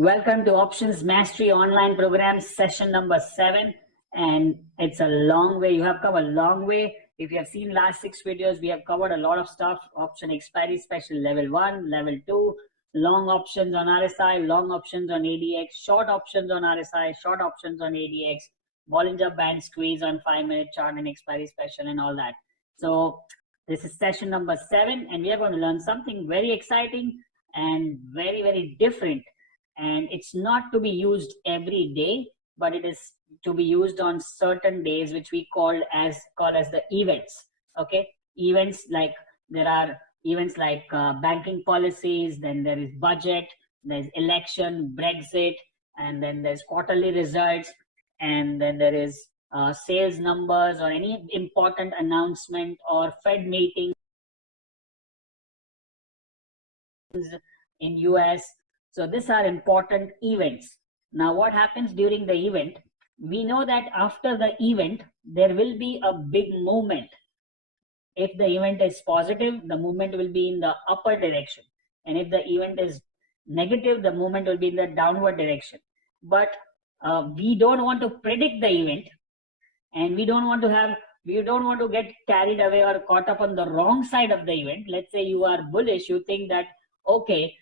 Welcome to Options Mastery Online Program session number 7. And it's a long way. You have come a long way. If you have seen last 6 videos, we have covered a lot of stuff. Option expiry special level 1, level 2, long options on RSI, long options on ADX, short options on RSI, short options on ADX, Bollinger Band squeeze on 5-minute chart and expiry special and all that. So this is session number 7, and we are going to learn something very exciting and very, very different. And it's not to be used every day, but it is to be used on certain days, which we call as the events. Okay, events like there are events like banking policies, then there is budget, there's election, Brexit, and then there's quarterly results, and then there is sales numbers or any important announcement or Fed meeting in US. So these are important events. Now what happens during the event? We know that after the event, there will be a big movement. If the event is positive, the movement will be in the upper direction. And if the event is negative, the movement will be in the downward direction. But we don't want to predict the event, and we don't want to get carried away or caught up on the wrong side of the event. Let's say you are bullish, you think that, okay,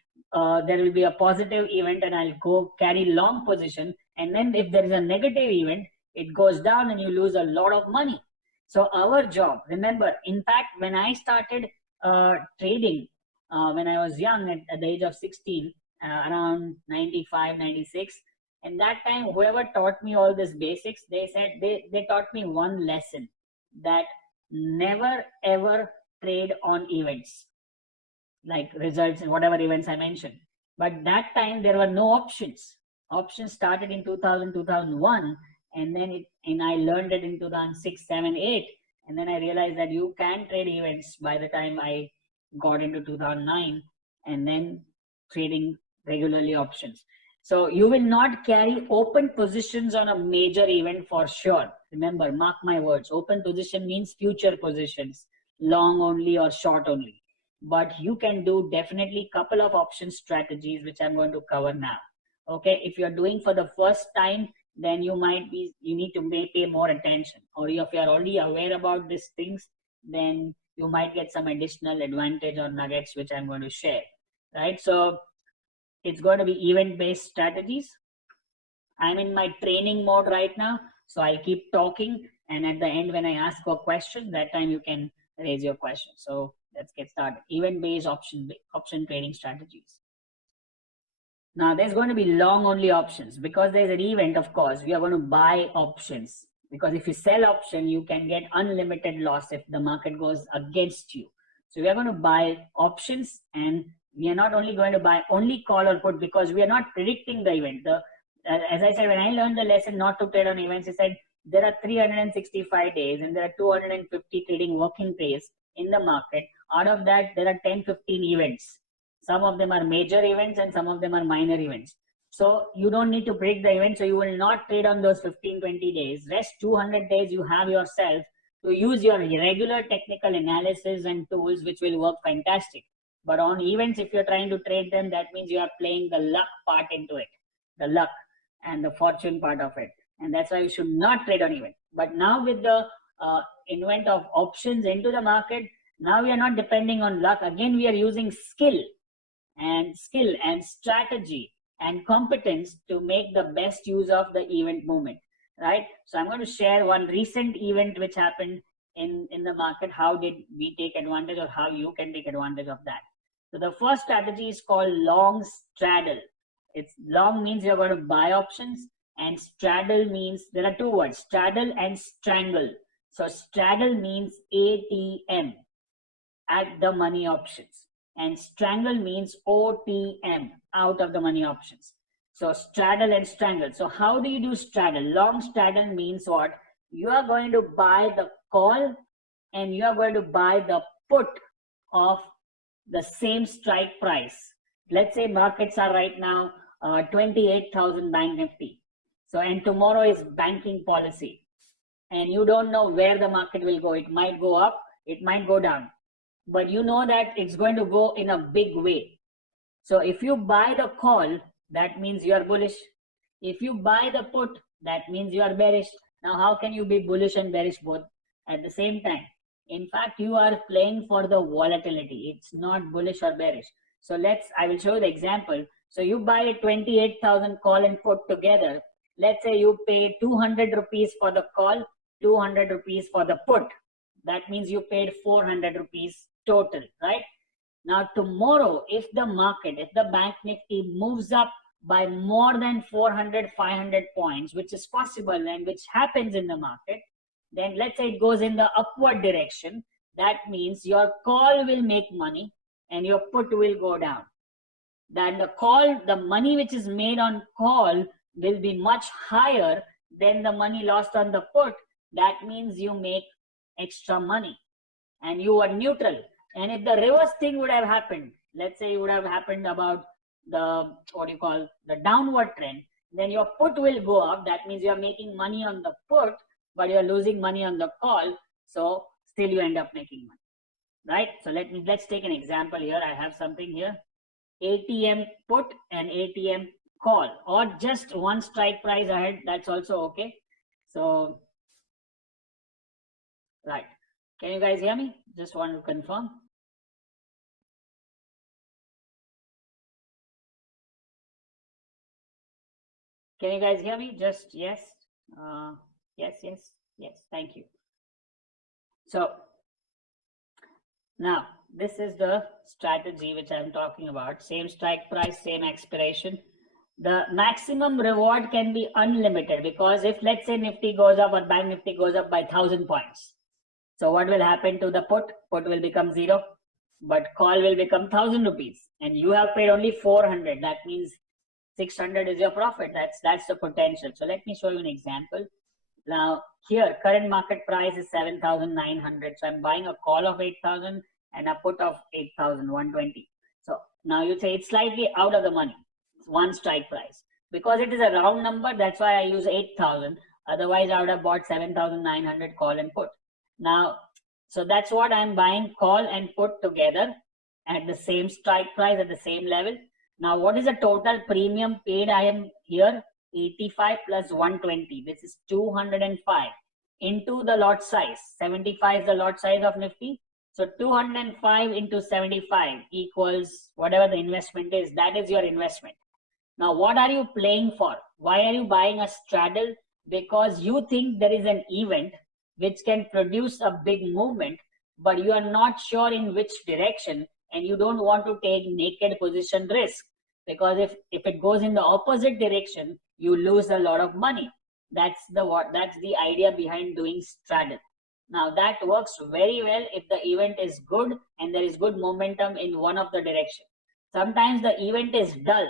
there will be a positive event and I'll go carry long position. And then if there is a negative event, it goes down and you lose a lot of money. So our job, remember, in fact, when I started trading, when I was young at the age of 16, around 95, 96, and that time, whoever taught me all these basics, they said they taught me one lesson, that never ever trade on events, like results and whatever events I mentioned. But that time there were no options. Options started in 2000, 2001, and then I learned it in 2006, 7, 8, and then I realized that you can trade events by the time I got into 2009, and then trading regularly options. So you will not carry open positions on a major event for sure. Remember, mark my words, open position means future positions, long only or short only. But you can do definitely couple of option strategies, which I'm going to cover now. Okay, if you're doing for the first time, then you need to pay more attention. Or if you're already aware about these things, then you might get some additional advantage or nuggets, which I'm going to share, right? So it's going to be event-based strategies. I'm in my training mode right now, so I'll keep talking, and at the end, when I ask a question, that time you can raise your question. So let's get started. Event-based option trading strategies. Now there's going to be long only options, because there's an event. Of course, we are going to buy options, because if you sell option, you can get unlimited loss if the market goes against you. So we are going to buy options, and we are not only going to buy only call or put, because we are not predicting the event. As I said, when I learned the lesson not to trade on events, I said there are 365 days and there are 250 trading working days in the market. Out of that, there are 10, 15 events. Some of them are major events and some of them are minor events. So you don't need to predict the event. So you will not trade on those 15, 20 days. Rest 200 days you have yourself to use your regular technical analysis and tools, which will work fantastic. But on events, if you're trying to trade them, that means you are playing the luck part into it, the luck and the fortune part of it. And that's why you should not trade on event. But now with the invent of options into the market, now we are not depending on luck. Again, we are using skill and strategy and competence to make the best use of the event movement, right? So I'm going to share one recent event which happened in the market. How did we take advantage, or how you can take advantage of that? So the first strategy is called long straddle. It's long means you're going to buy options, and straddle means there are two words, straddle and strangle. So straddle means ATM, at the money options, and strangle means OTM, out of the money options. So straddle and strangle. So how do you do straddle? Long straddle means what? You are going to buy the call and you are going to buy the put of the same strike price. Let's say markets are right now 28,000 Bank Nifty. So, and tomorrow is banking policy, and you don't know where the market will go. It might go up, it might go down, but you know that it's going to go in a big way. So if you buy the call, that means you are bullish. If you buy the put, that means you are bearish. Now, how can you be bullish and bearish both at the same time? In fact, you are playing for the volatility. It's not bullish or bearish. So I will show you the example. So you buy a 28,000 call and put together. Let's say you pay 200 rupees for the call, 200 rupees for the put. That means you paid 400 rupees total, right? Now tomorrow, if the Bank Nifty moves up by more than 400, 500 points, which is possible and which happens in the market, then let's say it goes in the upward direction, that means your call will make money and your put will go down. Then the money which is made on call will be much higher than the money lost on the put. That means you make extra money and you are neutral. And if the reverse thing would have happened, let's say it would have happened about the downward trend, then your put will go up. That means you are making money on the put, but you're losing money on the call. So still you end up making money, right? So let's take an example here. I have something here, ATM put and ATM call, or just one strike price ahead. That's also okay. So, right. Can you guys hear me? Just want to confirm. Can you guys hear me? Just yes. Yes. Thank you. So now this is the strategy which I'm talking about. Same strike price, same expiration. The maximum reward can be unlimited, because if let's say Nifty goes up or Bank Nifty goes up by 1,000 points, so what will happen to the put? Put will become 0, but call will become 1,000 rupees, and you have paid only 400. That means 600 is your profit. That's the potential. So let me show you an example. Now here, current market price is 7,900. So I'm buying a call of 8,000 and a put of 8,120. So now you say it's slightly out of the money. It's one strike price. Because it is a round number, that's why I use 8,000. Otherwise, I would have bought 7,900 call and put. Now, so that's what I'm buying, call and put together at the same strike price, at the same level. Now, what is the total premium paid? I am here 85 plus 120. This is 205 into the lot size. 75 is the lot size of Nifty. So 205 into 75 equals whatever the investment is. That is your investment. Now, what are you playing for? Why are you buying a straddle? Because you think there is an event which can produce a big movement, but you are not sure in which direction, and you don't want to take naked position risk, because if it goes in the opposite direction, you lose a lot of money. That's the idea behind doing straddle. Now that works very well if the event is good and there is good momentum in one of the direction. Sometimes the event is dull,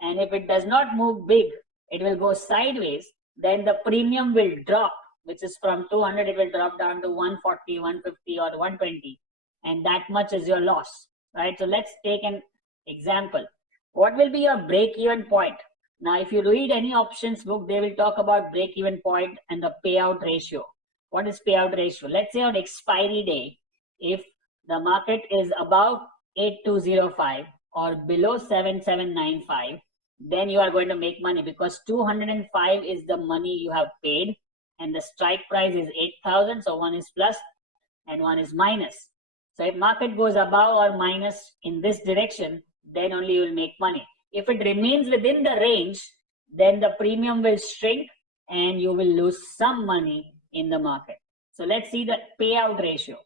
and if it does not move big, it will go sideways. Then the premium will drop, which is from 200, it will drop down to 140, 150 or 120, and that much is your loss, right? So let's take an example. What will be your break-even point? Now, if you read any options book, they will talk about break-even point and the payout ratio. What is payout ratio? Let's say on expiry day, if the market is above 8205 or below 7795, then you are going to make money, because 205 is the money you have paid and the strike price is 8,000. So one is plus and one is minus. So if market goes above or minus in this direction, then only you will make money. If it remains within the range, then the premium will shrink and you will lose some money in the market. So let's see the payout ratio.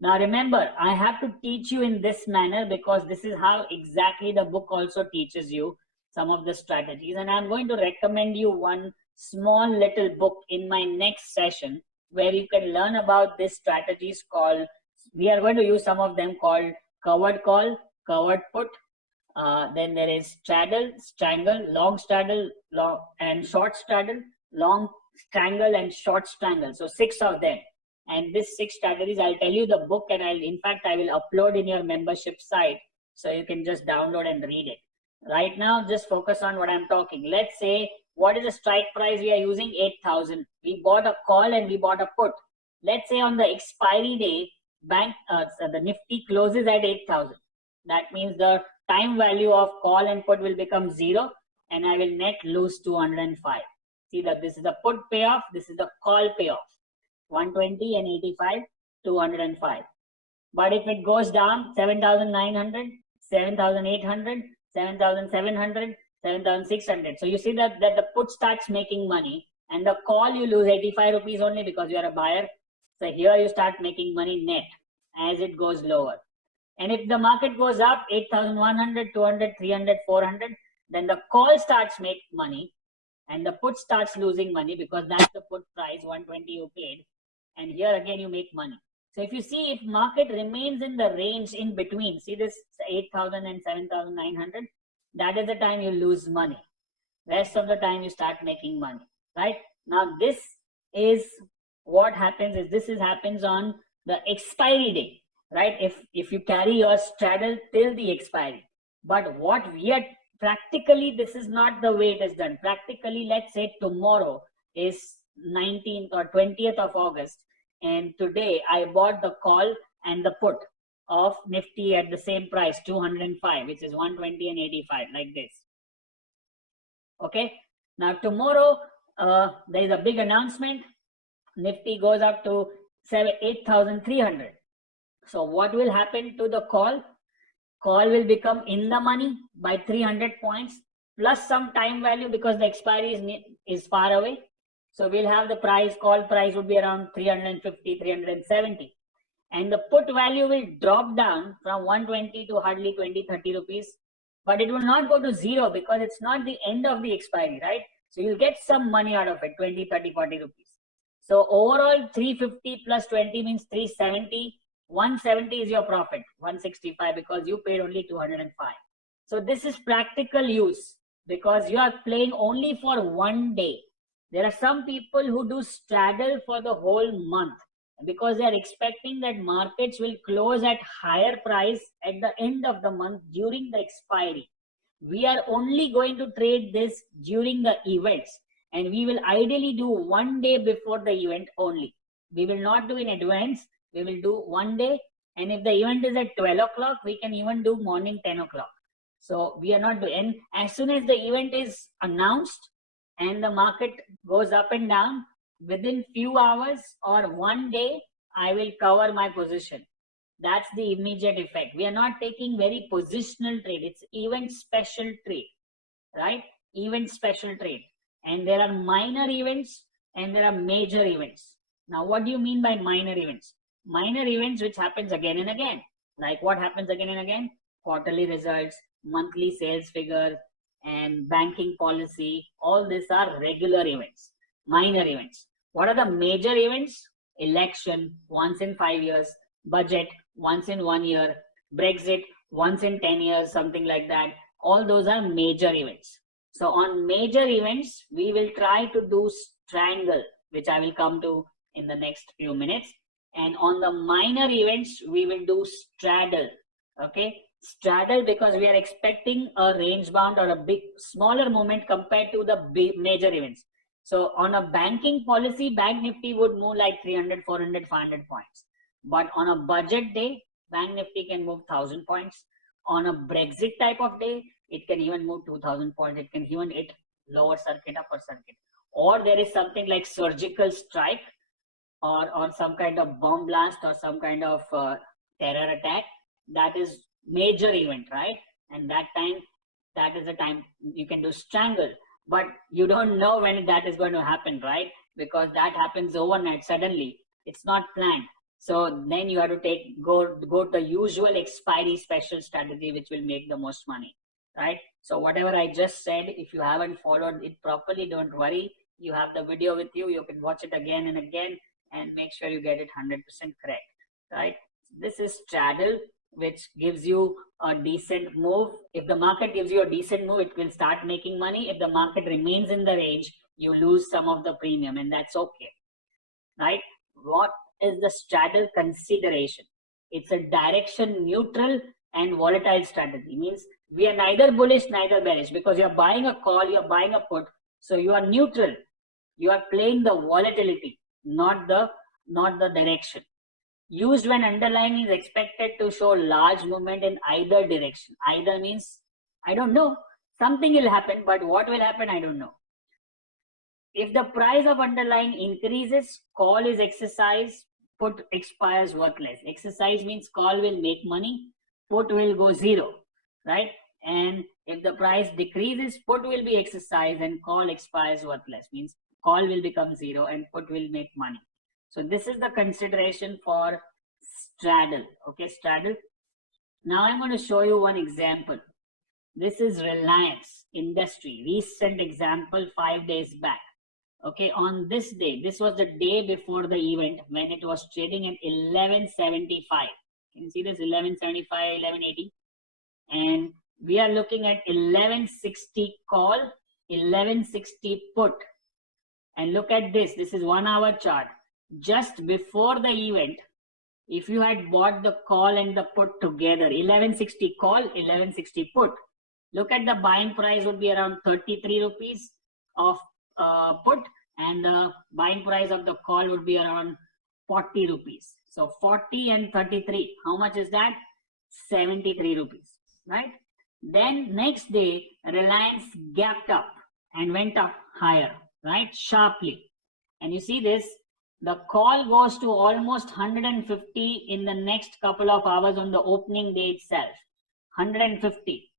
Now remember, I have to teach you in this manner because this is how exactly the book also teaches you some of the strategies. And I'm going to recommend you one small little book in my next session where you can learn about these strategies called, we are going to use some of them, called covered call, covered put. Then there is straddle, strangle, long straddle, long and short straddle, long strangle and short strangle. So 6 of them. And this 6 strategies, I'll tell you the book, and I will upload in your membership site, so you can just download and read it. Right now, just focus on what I'm talking. Let's say, what is the strike price we are using? 8,000. We bought a call and we bought a put. Let's say on the expiry day, the Nifty closes at 8,000. That means the time value of call and put will become 0 and I will net lose 205. See that this is the put payoff, this is the call payoff. 120 and 85, 205. But if it goes down 7,900, 7,800, 7,700, 7,600. So you see that the put starts making money and the call you lose 85 rupees only because you are a buyer. So here you start making money net as it goes lower. And if the market goes up 8,100, 200, 300, 400, then the call starts make money and the put starts losing money because that's the put price 120 you paid. And here again you make money. So if you see, if market remains in the range in between, see this 8,000 and 7,900, that is the time you lose money. Rest of the time you start making money, right? Now this is what happens is this happens on the expiry day, right? If you carry your straddle till the expiry. But what we are practically, this is not the way it is done. Practically, let's say tomorrow is 19th or 20th of August. And today I bought the call and the put of Nifty at the same price, 205, which is 120 and 85, like this. Okay. Now tomorrow there is a big announcement. Nifty goes up to 8,300. So what will happen to the call? Call will become in the money by 300 points plus some time value because the expiry is far away. So we'll have the price, call price would be around 350, 370. And the put value will drop down from 120 to hardly 20, 30 rupees. But it will not go to 0 because it's not the end of the expiry, right? So you'll get some money out of it, 20, 30, 40 rupees. So overall 350 plus 20 means 370. 170 is your profit, 165 because you paid only 205. So this is practical use because you are playing only for one day. There are some people who do straddle for the whole month because they are expecting that markets will close at higher price at the end of the month during the expiry. We are only going to trade this during the events and we will ideally do one day before the event only. We will not do in advance. We will do one day. And if the event is at 12 o'clock, we can even do morning 10 o'clock. So we are not doing, and as soon as the event is announced, and the market goes up and down, within few hours or one day, I will cover my position. That's the immediate effect. We are not taking very positional trade. It's event special trade, right? Event special trade. And there are minor events and there are major events. Now, what do you mean by minor events? Minor events which happens again and again. Like what happens again and again? Quarterly results, monthly sales figure, and banking policy, all these are regular events, minor events. What are the major events? Election, once in 5 years, budget, once in 1 year, Brexit, once in 10 years, something like that. All those are major events. So on major events, we will try to do strangle, which I will come to in the next few minutes. And on the minor events, we will do straddle, okay? Straddle because we are expecting a range bound or a big smaller movement compared to the big major events. So on a banking policy, Bank Nifty would move like 300, 400, 500 points. But on a budget day, Bank Nifty can move 1,000 points. On a Brexit type of day, it can even move 2,000 points. It can even hit lower circuit, upper circuit. Or there is something like surgical strike or some kind of bomb blast or some kind of terror attack. That is major event, right? And that time, that is the time you can do strangle, but you don't know when that is going to happen, right? Because that happens overnight, suddenly. It's not planned. So then you have to go to the usual expiry special strategy, which will make the most money, right? So whatever I just said, if you haven't followed it properly, don't worry. You have the video with you. You can watch it again and again and make sure you get it 100% correct, right? This is straddle, which gives you a decent move. If the market gives you a decent move, it will start making money. If the market remains in the range, you lose some of the premium, and that's okay, right? What is the straddle consideration? It's a direction neutral and volatile strategy. Means we are neither bullish, neither bearish, because you're buying a call, you're buying a put. So you are neutral. You are playing the volatility, not the direction. Used when underlying is expected to show large movement in either direction. Either means, I don't know, something will happen, but what will happen, I don't know. If the price of underlying increases, call is exercised, put expires worthless. Exercise means call will make money, put will go zero, right? And if the price decreases, put will be exercised and call expires worthless, means call will become zero and put will make money. So this is the consideration for straddle. Okay, straddle. Now I'm going to show you one example. This is Reliance Industry, recent example 5 days back. Okay, on this day, this was the day before the event when it was trading at 1175. Can you see this? 1175, 1180. And we are looking at 1160 call, 1160 put. And look at this. This is 1 hour chart. Just before the event, if you had bought the call and the put together, 1160 call, 1160 put. Look at the buying price would be around 33 rupees of put, and the buying price of the call would be around 40 rupees. So 40 and 33, how much is that? 73 rupees, right? Then next day, Reliance gapped up and went up higher, right? Sharply. And you see this, the call goes to almost 150 in the next couple of hours on the opening day itself, 150.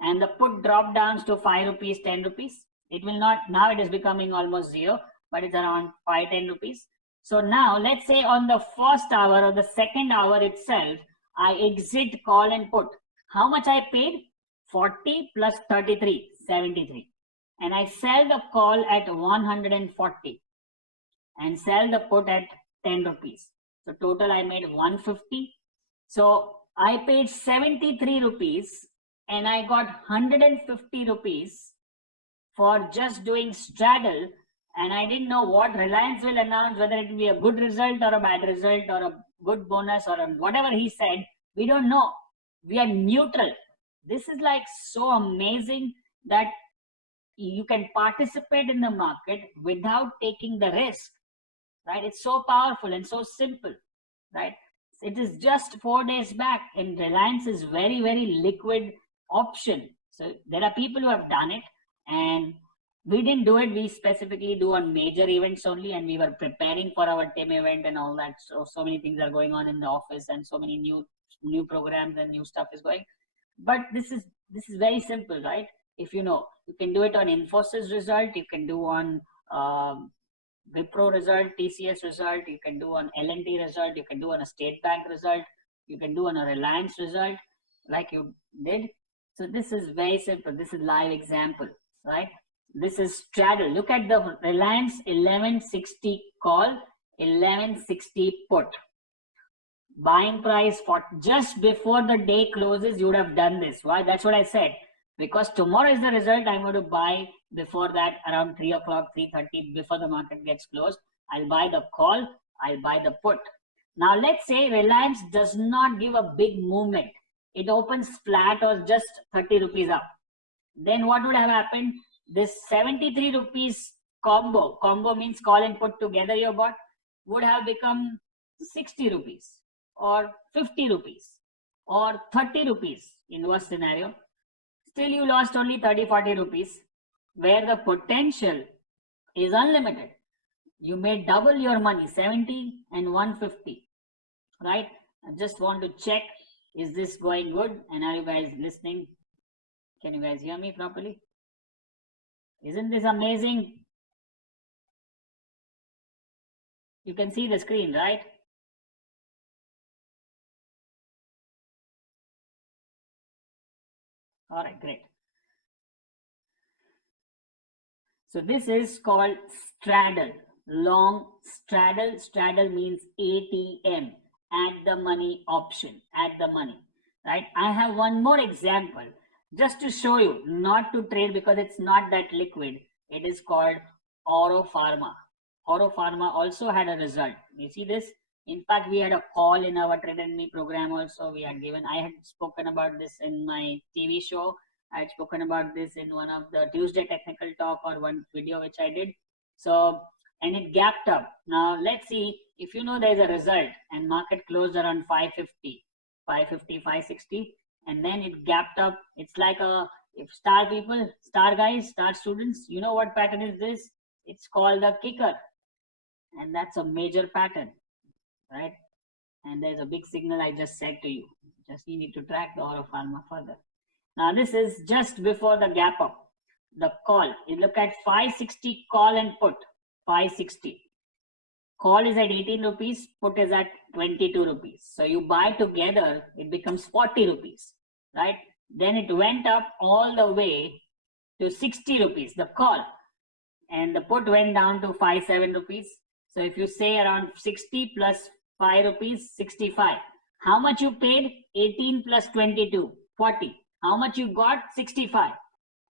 And the put drop downs to 5 rupees, 10 rupees. It will not, now it is becoming almost zero, but it's around 5, 10 rupees. So now let's say on the first hour or the second hour itself, I exit call and put. How much I paid? 40 plus 33, 73. And I sell the call at 140 and sell the put at 10 rupees. So total I made 150. So I paid 73 rupees and I got 150 rupees for just doing straddle, and I didn't know what Reliance will announce, whether it will be a good result or a bad result or a good bonus or whatever he said. We don't know. We are neutral. This is like so amazing that you can participate in the market without taking the risk, right? It's so powerful and so simple, right? It is just 4 days back, and Reliance is very, very liquid option. So there are people who have done it, and we didn't do it. We specifically do on major events only, and we were preparing for our team event and all that. So many things are going on in the office, and so many new programs and new stuff is going. But this is very simple, right? If you know, you can do it on Infosys result, you can do on Wipro result, TCS result, you can do on L&T result, you can do on a State Bank result, you can do on a Reliance result, like you did. So this is very simple. This is live example, right? This is straddle. Look at the Reliance 1160 call, 1160 put. Buying price for just before the day closes, you would have done this. Why? That's what I said. Because tomorrow is the result, I'm going to buy before that around 3 o'clock, 3:30, before the market gets closed. I'll buy the call, I'll buy the put. Now let's say Reliance does not give a big movement. It opens flat or just 30 rupees up. Then what would have happened? This 73 rupees combo means call and put together you bought, would have become 60 rupees or 50 rupees or 30 rupees in worst scenario. Still you lost only 30-40 rupees, where the potential is unlimited. You may double your money, 70 and 150, right? I just want to check, is this going good? And are you guys listening? Can you guys hear me properly? Isn't this amazing? You can see the screen, right? All right, great. So this is called straddle, long straddle. Straddle means ATM, at the money option, at the money, right? I have one more example just to show you, not to trade because it's not that liquid. It is called Oro Pharma. Oro Pharma also had a result. You see this? In fact, we had a call in our Trade and Me program also. We had given, I had spoken about this in my TV show. I had spoken about this in one of the Tuesday technical talk or one video which I did. So and it gapped up. Now let's see, if you know there's a result and market closed around 550, 560, and then it gapped up. It's like a, if star people, star guys, star students, you know what pattern is this? It's called the kicker, and that's a major pattern, right? And there's a big signal I just said to you. Just you need to track the Auropharma further. Now this is just before the gap up, the call. You look at 560 call and put, 560. Call is at 18 rupees, put is at 22 rupees. So you buy together, it becomes 40 rupees, right? Then it went up all the way to 60 rupees, the call. And the put went down to 57 rupees. So if you say around 60 plus 5 rupees, 65. How much you paid? 18 plus 22, 40. How much you got? 65.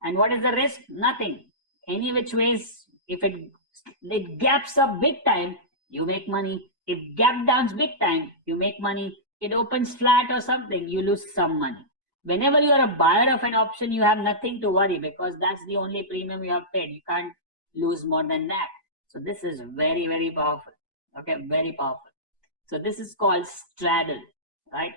And what is the risk? Nothing. Any which ways, if it gaps up big time, you make money. If gap downs big time, you make money. It opens flat or something, you lose some money. Whenever you are a buyer of an option, you have nothing to worry because that's the only premium you have paid. You can't lose more than that. So this is very, very powerful. Okay, very powerful. So this is called straddle, right?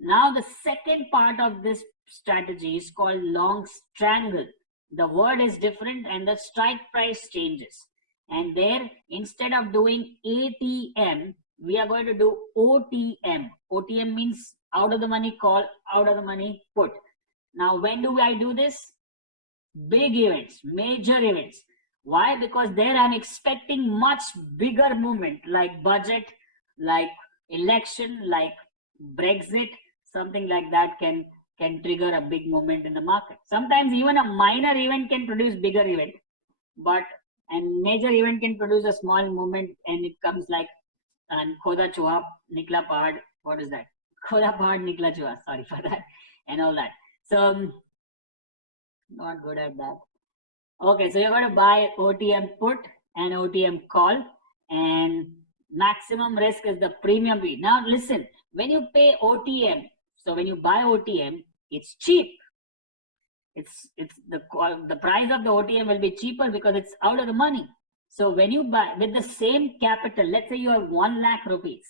Now the second part of this strategy is called long strangle. The word is different and the strike price changes. And there, instead of doing ATM, we are going to do OTM. OTM means out of the money call, out of the money put. Now, when do I do this? Big events, major events. Why? Because there I'm expecting much bigger movement like budget, like election, like Brexit, something like that can trigger a big movement in the market. Sometimes even a minor event can produce bigger event, but and major event can produce a small movement, and it comes like Khoda Chua, Nikla Pahad. What is that? Khoda Pahad, Nikla Chua. Sorry for that, and all that. So not good at that. Okay, so you're going to buy OTM put and OTM call, and maximum risk is the premium fee. Now listen, when you pay OTM, so when you buy OTM, it's cheap. It's the price of the OTM will be cheaper because it's out of the money. So when you buy with the same capital, let's say you have 1 lakh rupees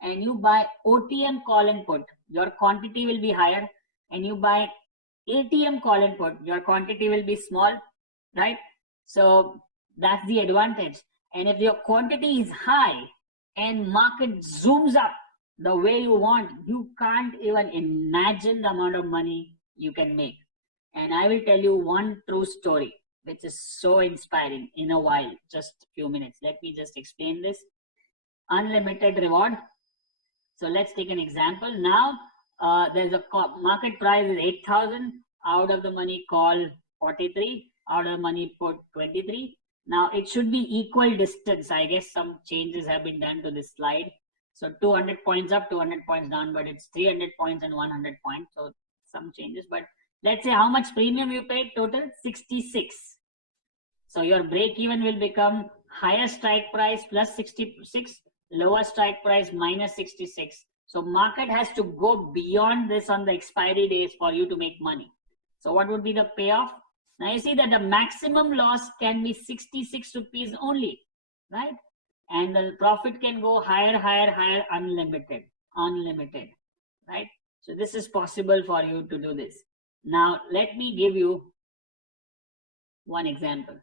and you buy OTM call and put, your quantity will be higher, and you buy ATM call and put, your quantity will be small, right? So that's the advantage. And if your quantity is high and market zooms up the way you want, you can't even imagine the amount of money you can make. And I will tell you one true story, which is so inspiring in a while, just a few minutes. Let me just explain this. Unlimited reward. So let's take an example. Now, there's a market price is 8,000, out of the money call 43, out of the money put 23. Now it should be equal distance. I guess some changes have been done to this slide. So 200 points up, 200 points down, but it's 300 points and 100 points. So some changes, but let's say how much premium you paid total, 66. So your break even will become higher strike price plus 66, lower strike price minus 66. So market has to go beyond this on the expiry days for you to make money. So what would be the payoff? Now you see that the maximum loss can be 66 rupees only, right? And the profit can go higher, higher, higher, unlimited, right? So this is possible for you to do this. Now let me give you one example.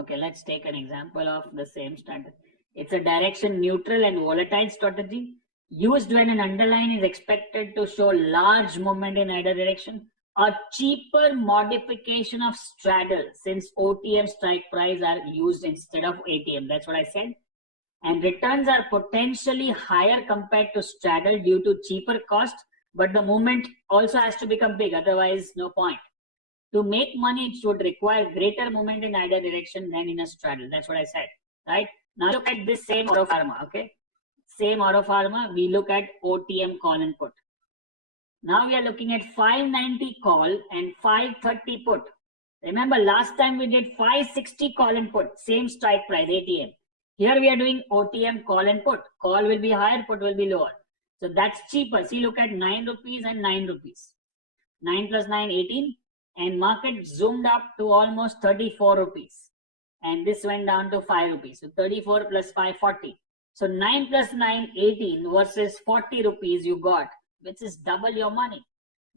Okay, let's take an example of the same strategy. It's a direction neutral and volatile strategy used when an underline is expected to show large movement in either direction. A cheaper modification of straddle, since OTM strike price are used instead of ATM. That's what I said. And returns are potentially higher compared to straddle due to cheaper cost, but the movement also has to become big, otherwise no point. To make money, it should require greater movement in either direction than in a straddle. That's what I said, right? Now look at this same Auropharma, okay? Same Auropharma, we look at OTM call and put. Now we are looking at 590 call and 530 put. Remember last time we did 560 call and put, same strike price, ATM. Here we are doing OTM call and put. Call will be higher, put will be lower. So that's cheaper. See, look at 9 rupees and 9 rupees. 9 plus 9, 18. And market zoomed up to almost 34 rupees. and this went down to 5 rupees. So 34 plus 5, 40. So 9 plus 9, 18 versus 40 rupees you got, which is double your money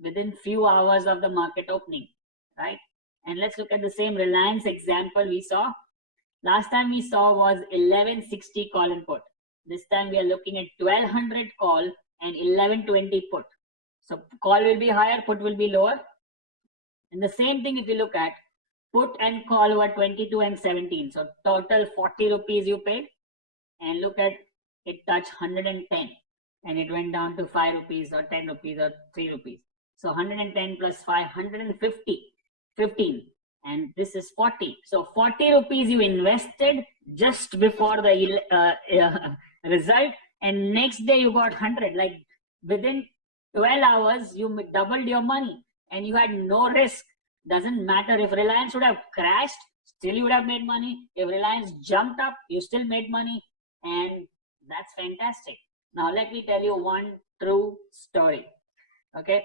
within few hours of the market opening, right? And let's look at the same Reliance example we saw. Last time we saw was 1160 call and put. This time we are looking at 1200 call and 1120 put. So call will be higher, put will be lower. And the same thing if you look at put and call were 22 and 17. So total 40 rupees you paid, and look at it touched 110 and it went down to 5 rupees or 10 rupees or 3 rupees. So 110 plus 5, 150, 15, and this is 40. So 40 rupees you invested just before the result, and next day you got 100. Like within 12 hours, you doubled your money and you had no risk. Doesn't matter if Reliance would have crashed, still you would have made money. If Reliance jumped up, you still made money, and that's fantastic. Now let me tell you one true story. Okay.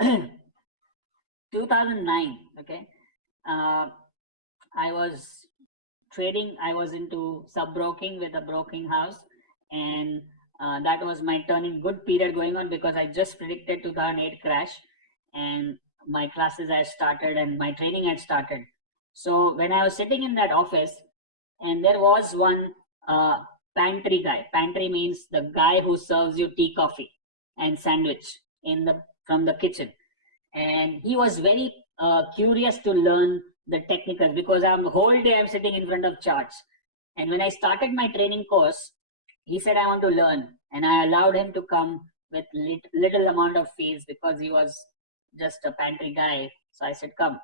2009. Okay. I was trading. I was into sub-broking with a broking house, and that was my turning good period going on because I just predicted 2008 crash, and my classes had started and my training had started. So when I was sitting in that office, and there was one pantry guy. Pantry means the guy who serves you tea, coffee, and sandwich from the kitchen. And he was very curious to learn the technicals because the whole day I'm sitting in front of charts. And when I started my training course, he said, I want to learn. And I allowed him to come with little amount of fees because he was just a pantry guy. So I said, come.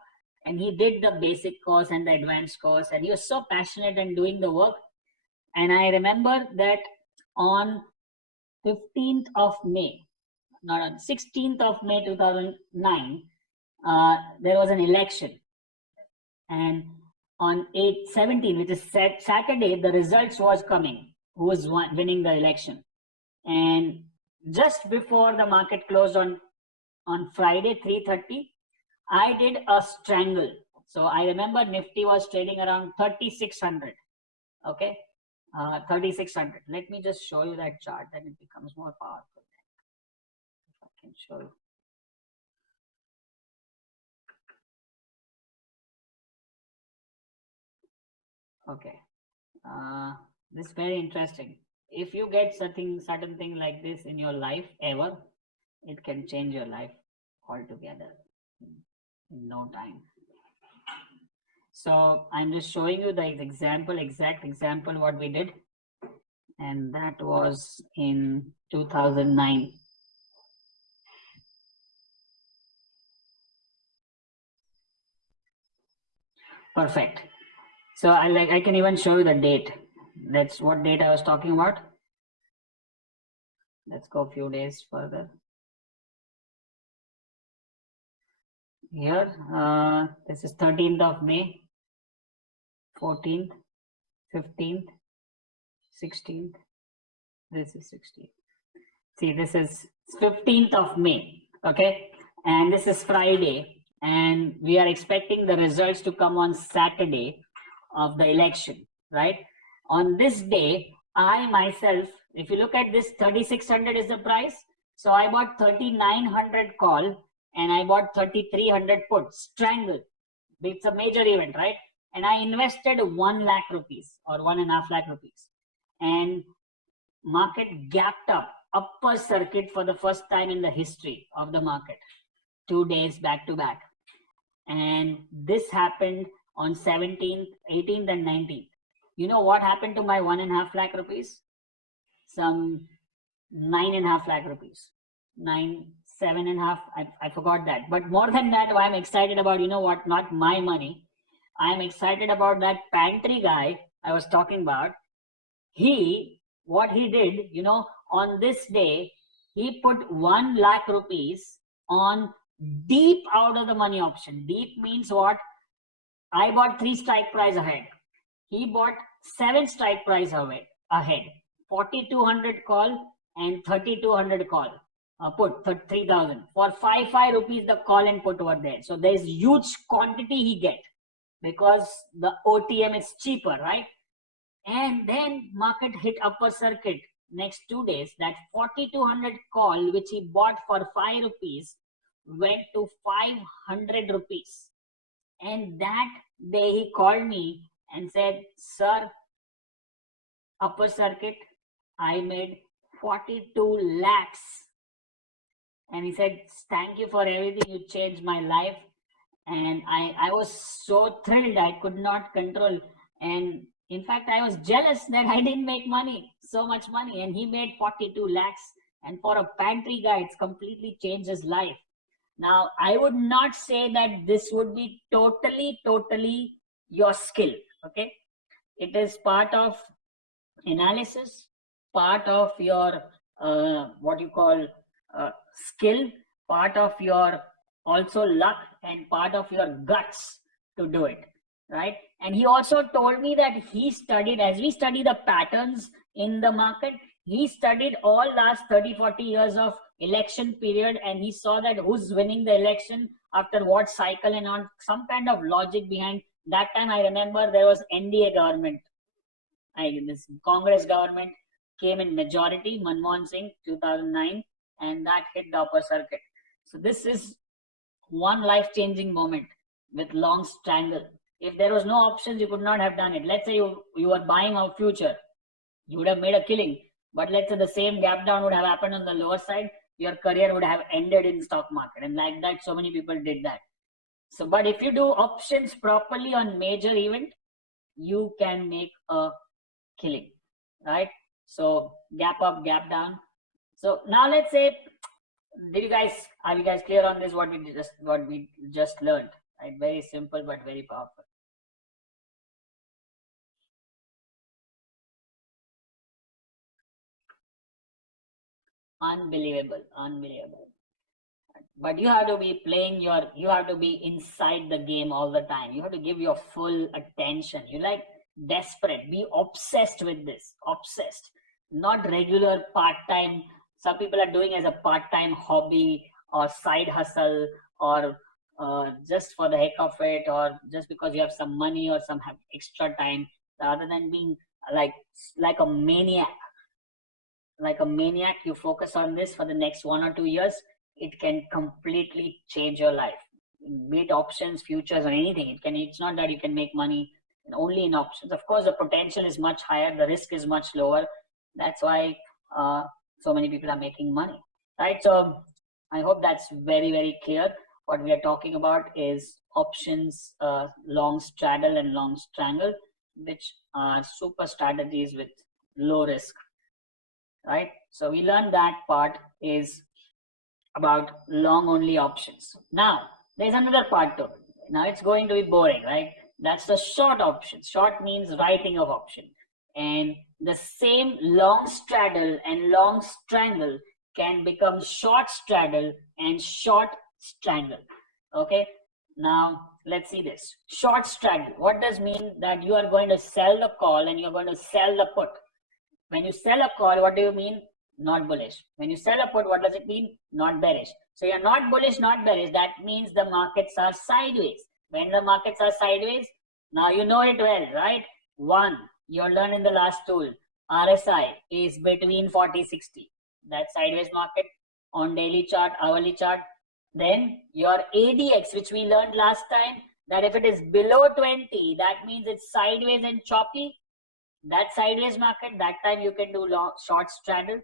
And he did the basic course and the advanced course. And he was so passionate and doing the work. And I remember that on 15th of May, not on 16th of May 2009, there was an election. And on 8/17, which is Saturday, the results was coming, who was winning the election. And just before the market closed on Friday, 3:30, I did a strangle. So I remember Nifty was trading around 3,600. Okay. 3,600. Let me just show you that chart, then it becomes more powerful. If I can show you. Okay. This is very interesting. If you get certain thing like this in your life ever, it can change your life altogether in no time. So I'm just showing you the exact example what we did, and that was in 2009. Perfect. So I can even show you the date. That's what date I was talking about. Let's go a few days further. Here, this is 13th of May, 14th, 15th, 16th. This is 16th. See, this is 15th of May. Okay, and this is Friday, and we are expecting the results to come on Saturday of the election, right? On this day, I myself, if you look at this, 3,600 is the price. So I bought 3,900 call and I bought 3,300 put, strangle. It's a major event, right? And I invested 1 lakh rupees or 1.5 lakh rupees. And market gapped up, upper circuit for the first time in the history of the market. 2 days back to back. And this happened on 17th, 18th and 19th. You know what happened to my 1.5 lakh rupees? Some 9.5 lakh rupees. 7.5, I forgot that. But more than that, I'm excited about, you know what, not my money. I'm excited about that pantry guy I was talking about. What he did, you know, on this day, he put 1 lakh rupees on deep out of the money option. Deep means what? I bought 3 strike price ahead. He bought 7 strike price ahead. 4,200 call and 3,200 call. Put 3,000 for 5 rupees the call and put over there. So there's huge quantity he get. because the OTM is cheaper, right? And then market hit upper circuit next 2 days. That 4200 call which he bought for 5 rupees went to 500 rupees. And that day he called me and said, sir, upper circuit, I made 42 lakhs. And he said, thank you for everything, you changed my life. And I was so thrilled, I could not control. And in fact, I was jealous that I didn't make money, so much money. And he made 42 lakhs. And for a pantry guy, it's completely changed his life. Now, I would not say that this would be totally your skill, okay? It is part of analysis, part of your what you call skill, part of your also luck, and part of your guts to do it, right? And he also told me that he studied, as we study the patterns in the market, he studied all last 30-40 years of election period, and he saw that who's winning the election after what cycle and on some kind of logic behind. That time I remember there was NDA government. This Congress government came in majority, Manmohan Singh, 2009, and that hit the upper circuit. So this is one life-changing moment with long strangle. If there was no options, you could not have done it. Let's say you were buying a future, you would have made a killing. But let's say the same gap down would have happened on the lower side, your career would have ended in stock market. And like that, so many people did that. So, but if you do options properly on major event, you can make a killing, right? So gap up, gap down. So now let's say, are you guys clear on this? What we just learned, right? Very simple but very powerful. Unbelievable. But you have to be you have to be inside the game all the time. You have to give your full attention. You like desperate, be obsessed with this, obsessed, not regular part-time. Some people are doing as a part-time hobby or side hustle, or just for the heck of it, or just because you have some money or some extra time, rather than being like a maniac. Like a maniac, you focus on this for the next 1 or 2 years, it can completely change your life. Be it options, futures, or anything. It's not that you can make money only in options. Of course, the potential is much higher, the risk is much lower. That's why so many people are making money, right? So I hope that's very clear. What we are talking about is options, long straddle and long strangle, which are super strategies with low risk, right? So we learned that part is about long only options. Now there's another part to it. Now it's going to be boring, right? That's the short option. Short means writing of option. And the same long straddle and long strangle can become short straddle and short strangle. Okay, now let's see this. Short straddle, what does mean? That you are going to sell the call and you're going to sell the put. When you sell a call, what do you mean? Not bullish. When you sell a put, what does it mean? Not bearish. So you're not bullish, not bearish. That means the markets are sideways. When the markets are sideways, now you know it well, right? One, you learned in the last tool, RSI is between 40-60. That's sideways market on daily chart, hourly chart. Then your ADX, which we learned last time, that if it is below 20, that means it's sideways and choppy. That sideways market, that time you can do short straddle.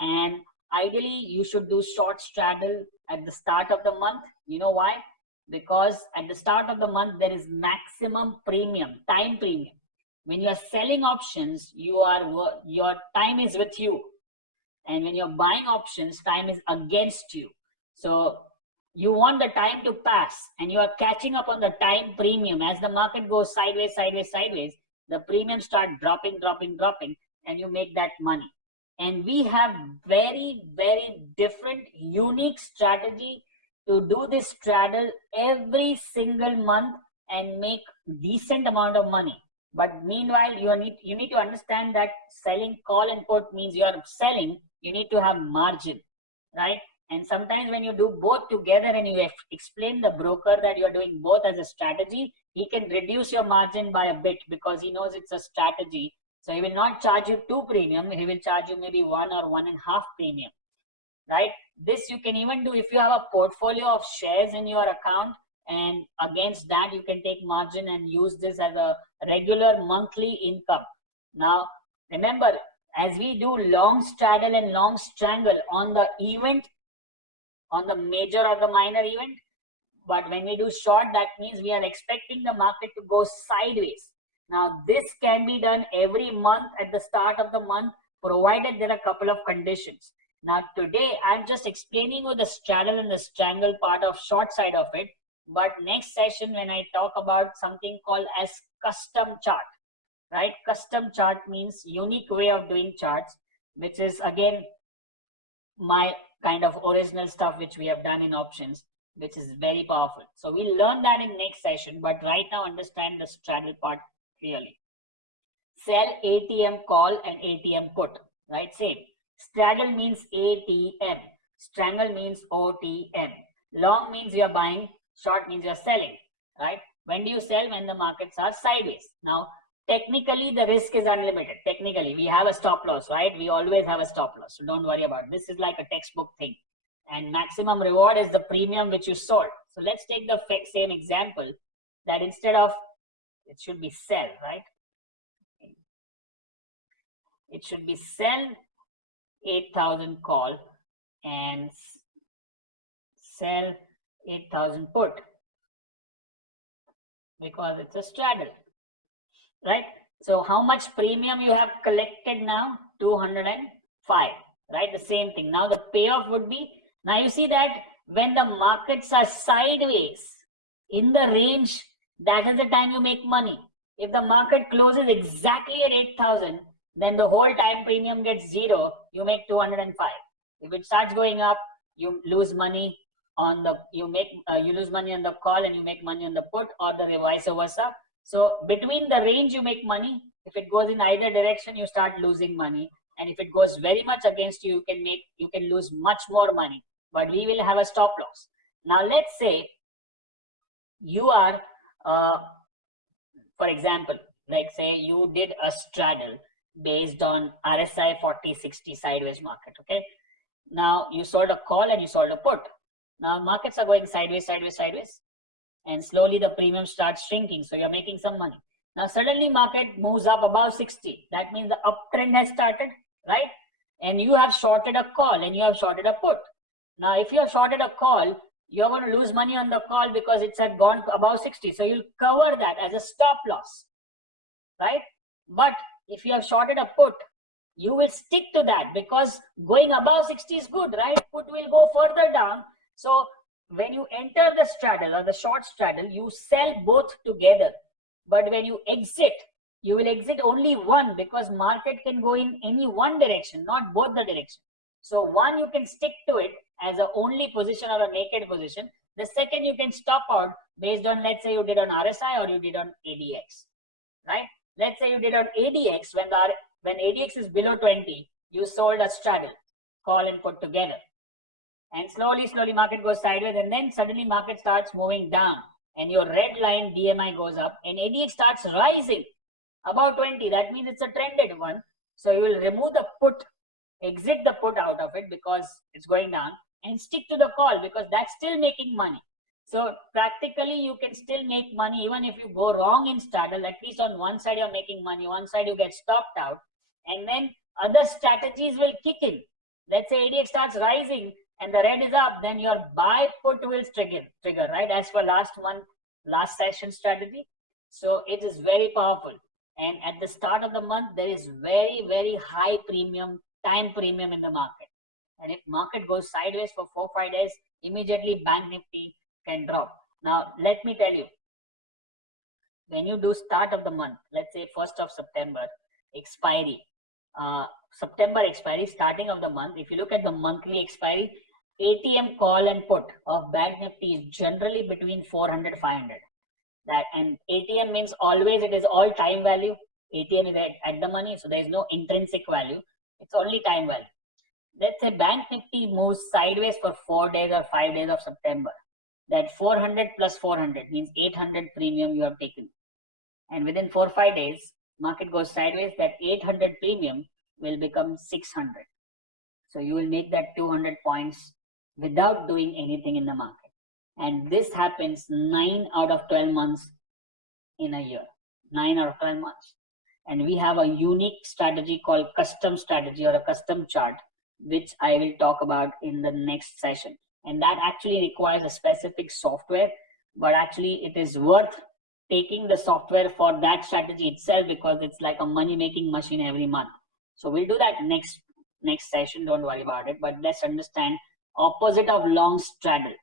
And ideally you should do short straddle at the start of the month. You know why? Because at the start of the month there is maximum premium, time premium. When you are selling options, your time is with you, and when you're buying options, time is against you. So you want the time to pass, and you are catching up on the time premium. As the market goes sideways, the premiums start dropping, and you make that money. And we have very different, unique strategy to do this straddle every single month and make decent amount of money. But meanwhile, you need to understand that selling call and put means you are selling, you need to have margin, right? And sometimes when you do both together and you explain the broker that you're doing both as a strategy, he can reduce your margin by a bit because he knows it's a strategy. So he will not charge you 2 premium, he will charge you maybe 1 or 1.5 premium, right? This you can even do if you have a portfolio of shares in your account, and against that you can take margin and use this as a regular monthly income. Now remember, as we do long straddle and long strangle on the event, on the major or the minor event, but when we do short, that means we are expecting the market to go sideways. Now this can be done every month at the start of the month, provided there are a couple of conditions. Now today I'm just explaining you the straddle and the strangle part of short side of it, but next session when I talk about something called as custom chart, right? Custom chart means unique way of doing charts, which is again my kind of original stuff which we have done in options, which is very powerful. So we'll learn that in next session, but right now understand the straddle part clearly. Sell, ATM call and ATM put, right? Same. Straddle means ATM. Strangle means OTM. Long means you're buying, short means you're selling, right? When do you sell? When the markets are sideways. Now, technically, the risk is unlimited. Technically, we have a stop loss, right? We always have a stop loss. So don't worry about it. This is like a textbook thing. And maximum reward is the premium which you sold. So let's take the same example that instead of, it should be sell, right? It should be sell 8,000 call and sell 8,000 put, because it's a straddle, right? So how much premium you have collected now? 205, right? The same thing. Now the payoff would be, now you see that when the markets are sideways in the range, that is the time you make money. If the market closes exactly at 8,000, then the whole time premium gets 0, you make 205. If it starts going up, you lose money on the, you lose money on the call and you make money on the put, or the vice versa. So between the range you make money. If it goes in either direction, you start losing money. And if it goes very much against you, you can lose much more money. But we will have a stop loss. Now let's say you are, for example, like say you did a straddle based on RSI 40-60 sideways market, okay? Now you sold a call and you sold a put. Now markets are going sideways, sideways, sideways. And slowly the premium starts shrinking. So you're making some money. Now suddenly market moves up above 60. That means the uptrend has started, right? And you have shorted a call and you have shorted a put. Now if you have shorted a call, you're going to lose money on the call because it's had gone above 60. So you'll cover that as a stop loss, right? But if you have shorted a put, you will stick to that because going above 60 is good, right? Put will go further down. So when you enter the straddle or the short straddle, you sell both together. But when you exit, you will exit only one, because market can go in any one direction, not both the direction. So one, you can stick to it as a only position or a naked position. The second, you can stop out based on, let's say you did on RSI or you did on ADX, right? Let's say you did on ADX, when ADX is below 20, you sold a straddle, call and put together. And slowly market goes sideways, and then suddenly market starts moving down and your red line DMI goes up and ADX starts rising above 20. That means it's a trended one. So you will remove the put, exit the put out of it because it's going down, and stick to the call because that's still making money. So practically you can still make money even if you go wrong in straddle. At least on one side you're making money, one side you get stopped out, and then other strategies will kick in. Let's say ADX starts rising and the red is up, then your buy put will trigger, right? As for last session strategy. So it is very powerful. And at the start of the month, there is very, very high premium, time premium in the market. And if market goes sideways for 4-5 days, immediately Bank Nifty can drop. Now, let me tell you, when you do start of the month, let's say 1st of September, expiry, September expiry, starting of the month, if you look at the monthly expiry, ATM call and put of Bank Nifty is generally between 400, 500. That, and ATM means always it is all time value. ATM is at the money, so there is no intrinsic value. It's only time value. let's say Bank Nifty moves sideways for 4 days or 5 days of September. That 400 plus 400 means 800 premium you have taken. And within 4 or 5 days, market goes sideways, that 800 premium will become 600. So you will make that 200 points without doing anything in the market. And this happens 9 out of 12 months in a year, 9 out of 12 months. And we have a unique strategy called custom strategy or a custom chart, which I will talk about in the next session. And that actually requires a specific software, but actually it is worth taking the software for that strategy itself, because it's like a money-making machine every month. So we'll do that next session, don't worry about it. But let's understand opposite of long straddle,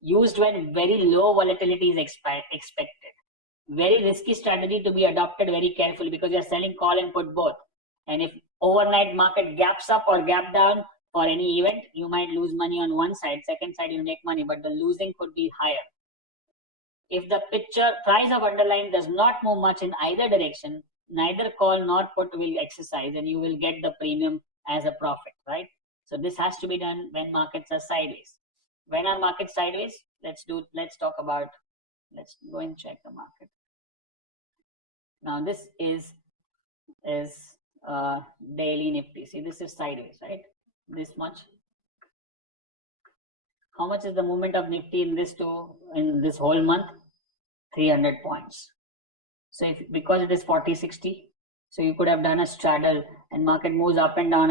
used when very low volatility is expected. Very risky strategy to be adopted very carefully, because you're selling call and put both. And if overnight market gaps up or gap down for any event, you might lose money on one side. Second side, you'll make money, but the losing could be higher. If the price of underlying does not move much in either direction, neither call nor put will exercise, and you will get the premium as a profit, right? So this has to be done when markets are sideways. When are markets sideways? Let's go and check the market. Now this is daily Nifty. See, this is sideways, right? This much. How much is the movement of Nifty in this whole month? 300 points. So because it is 40-60, so you could have done a straddle and market moves up and down,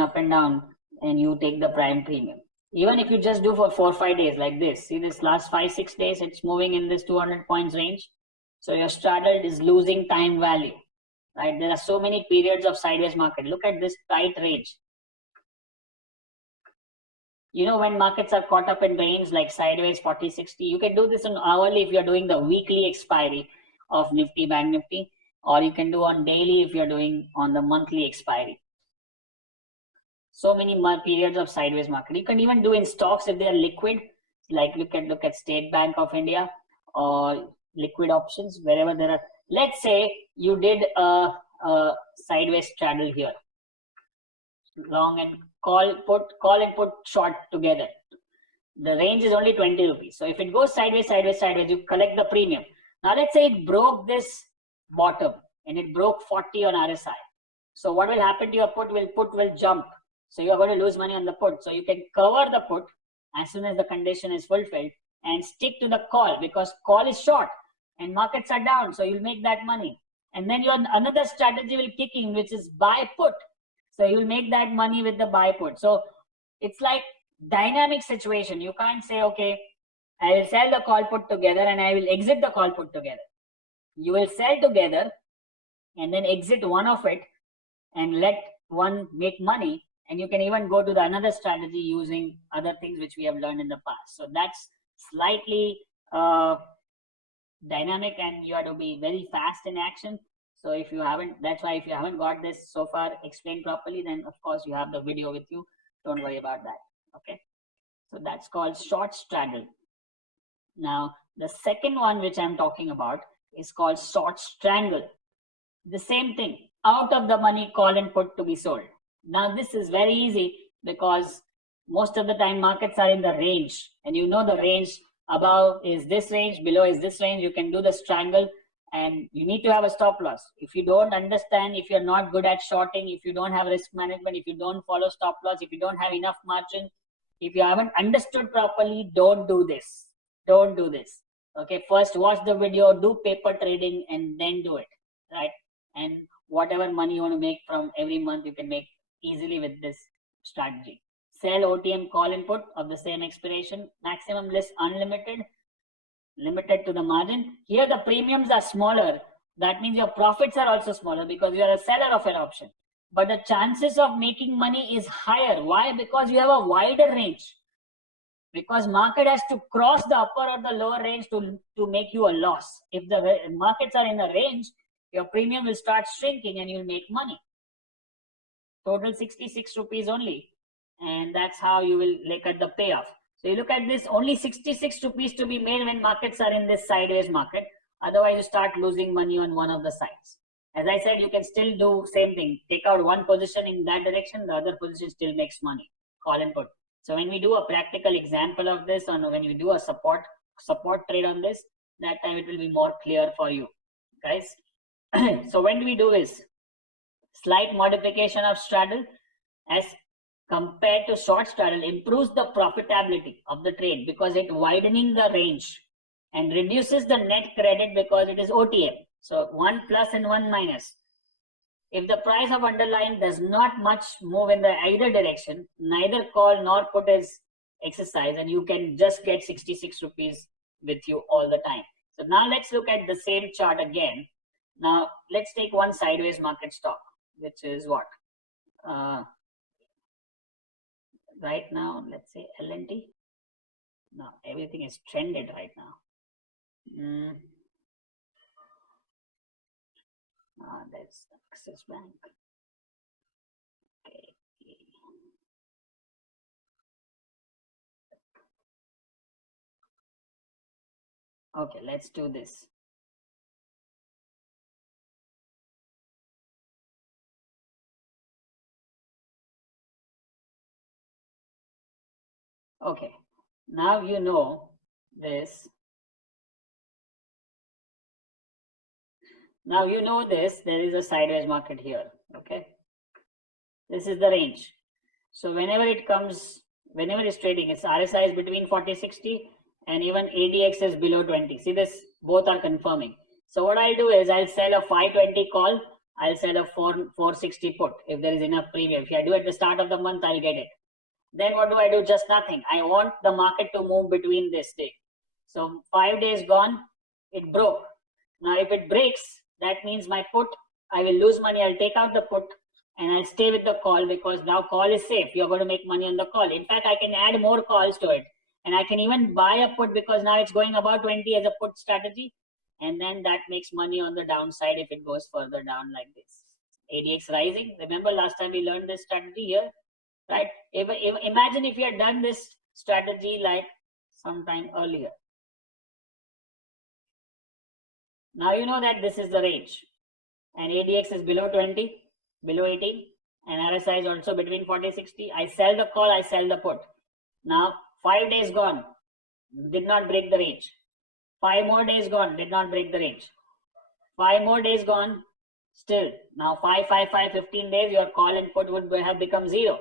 and you take the prime premium. Even if you just do for 4 or 5 days like this, see this last 5-6 days, it's moving in this 200 points range. So your straddle is losing time value, right? There are so many periods of sideways market. Look at this tight range. You know, when markets are caught up in range like sideways 40-60, you can do this on hourly if you're doing the weekly expiry of Nifty, Bank Nifty, or you can do on daily if you're doing on the monthly expiry. So many periods of sideways market. You can even do in stocks if they are liquid, like look at State Bank of India or liquid options, wherever there are. Let's say you did a sideways straddle here, long and call and put short together. The range is only 20 rupees. So if it goes sideways, you collect the premium. Now let's say it broke this bottom and it broke 40 on RSI. So what will happen to your put will jump. So you are going to lose money on the put. So you can cover the put as soon as the condition is fulfilled and stick to the call, because call is short and markets are down. So you'll make that money. And then another strategy will kick in, which is buy put. So you'll make that money with the buy put. So it's like dynamic situation. You can't say, okay, I will sell the call put together and I will exit the call put together. You will sell together and then exit one of it and let one make money. And you can even go to the another strategy using other things which we have learned in the past. So that's slightly dynamic, and you have to be very fast in action. So if you haven't got this so far explained properly, then of course you have the video with you. Don't worry about that. Okay. So that's called short straddle. Now, the second one which I'm talking about is called short strangle. The same thing, out of the money call and put to be sold. Now this is very easy, because most of the time markets are in the range, and you know the range above is this range, below is this range. You can do the strangle, and you need to have a stop loss. If you don't understand, if you're not good at shorting, if you don't have risk management, if you don't follow stop loss, if you don't have enough margin, if you haven't understood properly, don't do this. Don't do this. Okay, first watch the video, do paper trading, and then do it, right? And whatever money you want to make from every month, you can make easily with this strategy. Sell OTM call and put of the same expiration, maximum list unlimited, limited to the margin. Here the premiums are smaller. That means your profits are also smaller, because you are a seller of an option. But the chances of making money is higher. Why? Because you have a wider range. Because market has to cross the upper or the lower range to make you a loss. If the markets are in the range, your premium will start shrinking and you'll make money. Total 66 rupees only. And that's how you will look at the payoff. So you look at this, only 66 rupees to be made when markets are in this sideways market. Otherwise, you start losing money on one of the sides. As I said, you can still do same thing. Take out one position in that direction, the other position still makes money. Call and put. So when we do a practical example of this, or when you do a support trade on this, that time it will be more clear for you, guys. So when we do is slight modification of straddle as compared to short straddle improves the profitability of the trade because it widening the range and reduces the net credit because it is OTM. So 1 plus and 1 minus. If the price of underlying does not much move in the either direction, neither call nor put is exercise, and you can just get 66 rupees with you all the time. So now let's look at the same chart again. Now let's take one sideways market stock, which is what? Right now, let's say L&T. No, everything is trended right now. That's Axis Bank. Okay. Okay, let's do this. Okay, now you know this. Now you know this, there is a sideways market here, okay? This is the range. So whenever it comes, whenever it's trading, its RSI is between 40-60 and even ADX is below 20. See this, both are confirming. So what I'll do is I'll sell a 520 call, I'll sell a 460 put if there is enough premium. If I do at the start of the month, I'll get it. Then what do I do? Just nothing. I want the market to move between this day. So 5 days gone, it broke. Now if it breaks, that means my put, I will lose money. I'll take out the put and I'll stay with the call because now call is safe. You're going to make money on the call. In fact, I can add more calls to it. And I can even buy a put because now it's going about 20 as a put strategy. And then that makes money on the downside if it goes further down like this. ADX rising. Remember last time we learned this strategy here, right? Imagine if you had done this strategy like sometime earlier. Now you know that this is the range. And ADX is below 20, below 18. And RSI is also between 40-60. I sell the call, I sell the put. Now 5 days gone, did not break the range. 5 more days gone, did not break the range. 5 more days gone, still. Now 15 days, your call and put would have become zero,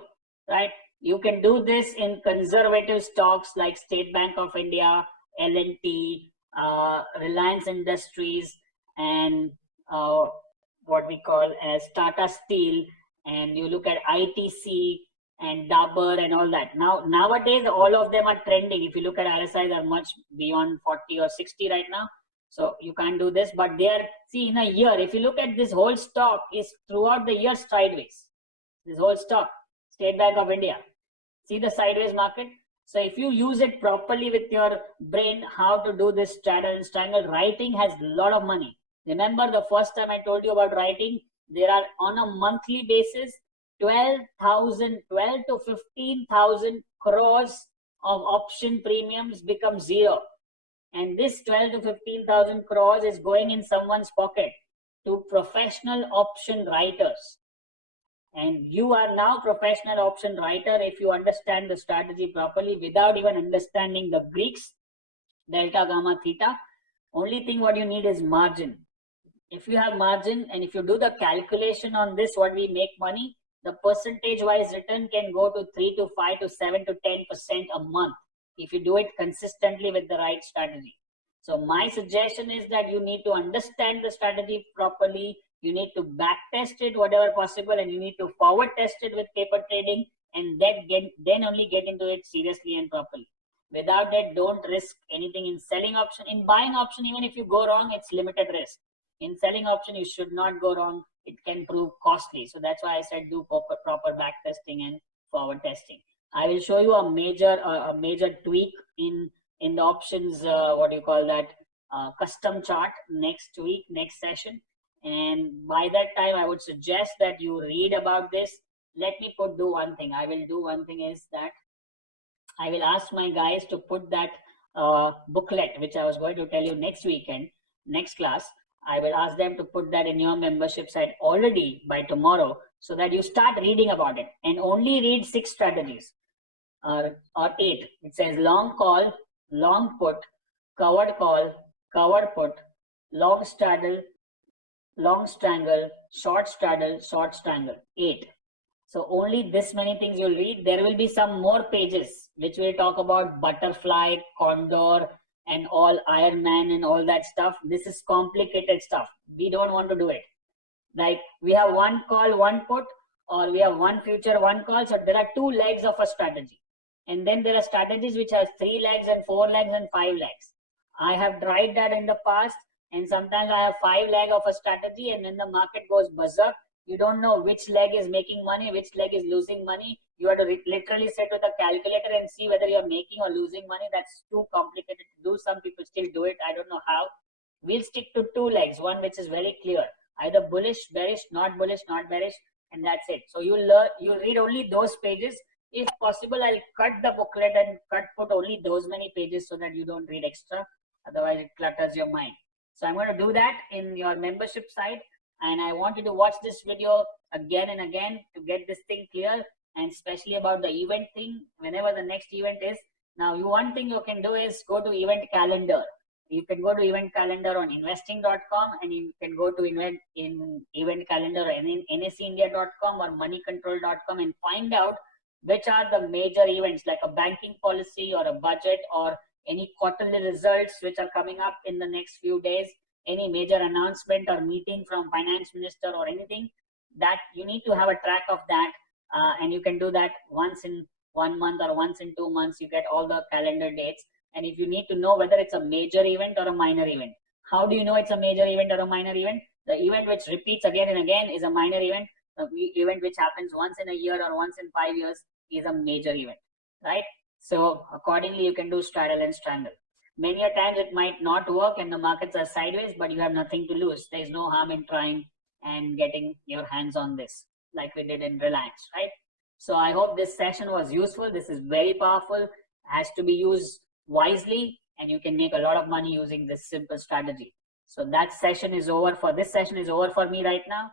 right? You can do this in conservative stocks like State Bank of India, L&T, Reliance Industries, and what we call as Tata Steel, and you look at ITC and Dabur and all that. Now nowadays all of them are trending. If you look at RSI, they are much beyond 40 or 60 right now. So you can't do this, but they are, see, in a year, if you look at this whole stock is throughout the year sideways. This whole stock, State Bank of India. See the sideways market? So if you use it properly with your brain, how to do this straddle and strangle, writing has a lot of money. Remember the first time I told you about writing, there are on a monthly basis, 12 to 15,000 crores of option premiums become zero. And this 12 to 15,000 crores is going in someone's pocket to professional option writers. And you are now professional option writer if you understand the strategy properly without even understanding the Greeks, delta, gamma, theta. Only thing what you need is margin. If you have margin and if you do the calculation on this, what we make money, the percentage wise return can go to 3 to 5 to 7 to 10% a month if you do it consistently with the right strategy. So my suggestion is that you need to understand the strategy properly. You need to back test it whatever possible, and you need to forward test it with paper trading, and then only get into it seriously and properly. Without that, don't risk anything in selling option. In buying option, even if you go wrong, it's limited risk. In selling option, you should not go wrong. It can prove costly. So that's why I said do proper back testing and forward testing. I will show you a major tweak in the options, what do you call that, custom chart next week, next session. And by that time, I would suggest that you read about this. Let me do one thing. I will do one thing is that I will ask my guys to put that booklet, which I was going to tell you next weekend, next class. I will ask them to put that in your membership site already by tomorrow, so that you start reading about it, and only read 6 strategies or 8. It says long call, long put, covered call, covered put, long straddle, long strangle, short straddle, short strangle. 8. So only this many things you'll read. There will be some more pages which will talk about butterfly, condor, and all Iron Man and all that stuff. This is complicated stuff. We don't want to do it. Like we have one call, one put, or we have one future, one call. So there are 2 legs of a strategy. And then there are strategies which have 3 legs and 4 legs and 5 legs. I have tried that in the past, and sometimes I have 5 leg of a strategy, and when the market goes berserk, you don't know which leg is making money, which leg is losing money. You have to literally sit with a calculator and see whether you're making or losing money. That's too complicated to do. Some people still do it. I don't know how. We'll stick to 2 legs, one which is very clear, either bullish, bearish, not bearish, and that's it. So you'll read only those pages. If possible, I'll cut the booklet and put only those many pages so that you don't read extra. Otherwise, it clutters your mind. So I'm going to do that in your membership site. And I want you to watch this video again and again to get this thing clear, and especially about the event thing, whenever the next event is. Now, one thing you can do is go to event calendar. You can go to event calendar on investing.com, and you can go to event calendar on nsindia.com or moneycontrol.com and find out which are the major events, like a banking policy or a budget or any quarterly results which are coming up in the next few days, any major announcement or meeting from finance minister or anything, that you need to have a track of that. And you can do that once in 1 month or once in 2 months. You get all the calendar dates. And if you need to know whether it's a major event or a minor event, how do you know it's a major event or a minor event? The event which repeats again and again is a minor event. The event which happens once in a year or once in 5 years is a major event, right? So accordingly, you can do straddle and strangle. Many a times it might not work and the markets are sideways, but you have nothing to lose. There's no harm in trying and getting your hands on this, like we did in Reliance, right? So I hope this session was useful. This is very powerful, has to be used wisely, and you can make a lot of money using this simple strategy. So that session is over. This session is over for me right now.